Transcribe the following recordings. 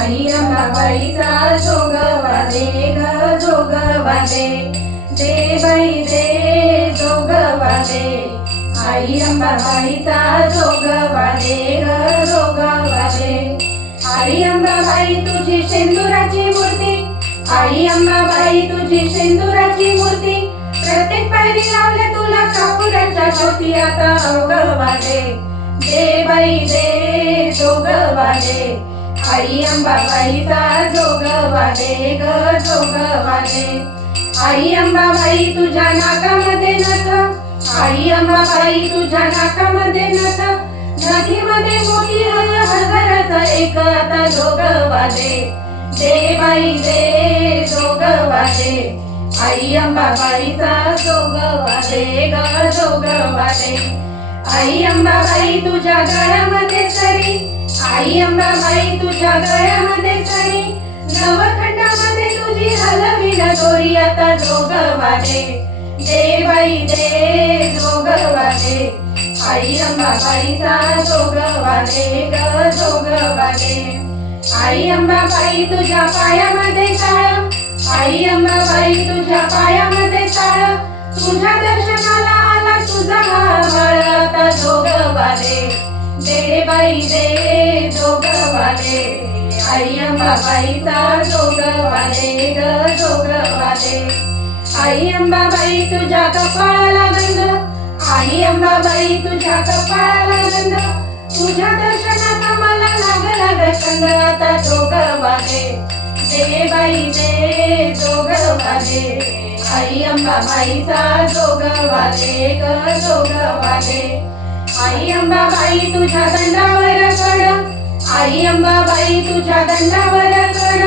आई अंबाबाईचा जोगवाले ग जोगवाले दे बाई दे जोगवाले आई अंबाबाईचा जोगवाले ग जोगवाले आई अंबाबाई तुझी शेंदुराची मूर्ती. आई अंबाबाई तुझी शेंदुराची मूर्ती. प्रत्येक पायरी लावले तुला कापुराच्या ज्योती आता अवगवाले दे बाई दे जोगवाले आई अंबाबाईचा जोगवाले ग जोगवाले आई अंबाबाई तुझ्या नाकामध्ये नथ आई अंबाबाई तुझ्या नाकामध्ये नथ नदीमध्ये मोठी हय हजाराचा एक आता जोगवाले दे बाई दे जोगवाले आई अंबाबाईचा जोगवाले ग जोगवाले आई अंबाबाई तुझ्या गळ्यामध्ये सरी. आई अंबाबाई तुझ्या गळ्यामध्ये सरी. नवखंडामध्ये तुझी हलविन दोरी आता जोगवाले. दे बाई दे जोगवाले. आई अंबाबाईचा जोगवाले ग जोगवाले. आई अंबाबाई तुझ्या पायामध्ये काळ आई अंबाबाई तुझ्या पायामध्ये काळ तुझ्या दर्शनाला आला तुझा दे बाई दे जोगवाले आई अंबाबाईचा जोगवाले ग जोगवाले आई अंबाबाई तुझ्या कपाळाला गंध. आई अंबाबाई तुझ्या कपाळाला गंध. तुझ्या दर्शनाचा मला लागला ग छंद आता जोगवाले दे बाई दे जोगवाले आई अंबाबाईचा जोगवाले ग जोगवाले आई अंबाबाई तुझ्या दंडावर कड आई अंबाबाई तुझ्या दंडावर कड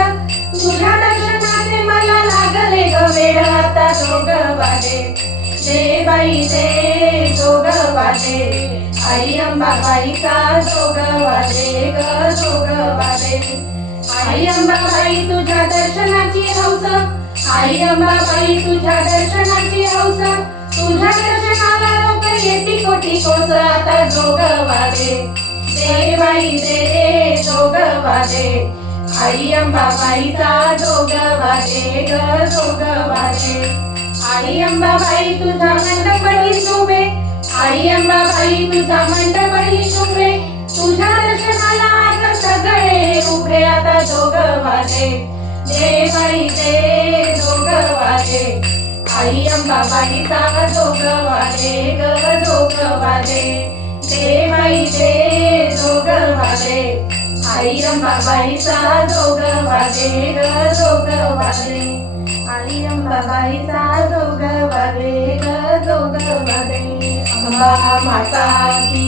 तुझ्या दर्शनाने मला लागले ग वेळ. आता जोगवाले दे बाई दे जोगवाले आई अंबाबाईचा जोगवाले ग जोगवाले आई अंबाबाई तुझ्या दर्शनाची हौस. आई अंबाबाई तुझ्या दर्शनाची येती कोटी देवाई आता जोगवाले दे बाई दे जोगवाले आई अंबाबाईचा जोगवाले ग जोगवाले आई अंबाबाई तुझा मंडपणी शोभे. आई अंबाबाई तुझा मंडपणी शोभे. तुझ्या दर्शनाला आता सगळे उभे आता जोगवाले देवाई दे जोगवाले आई अंबाबाईचा जोगवाले ग जोगवाले देवाईचे जोग दे आई अंबाबाईचा जोगवाले ग जोगवाले आई अंबाबाईचा जोगवाले ग जोगवाले अंबा माता की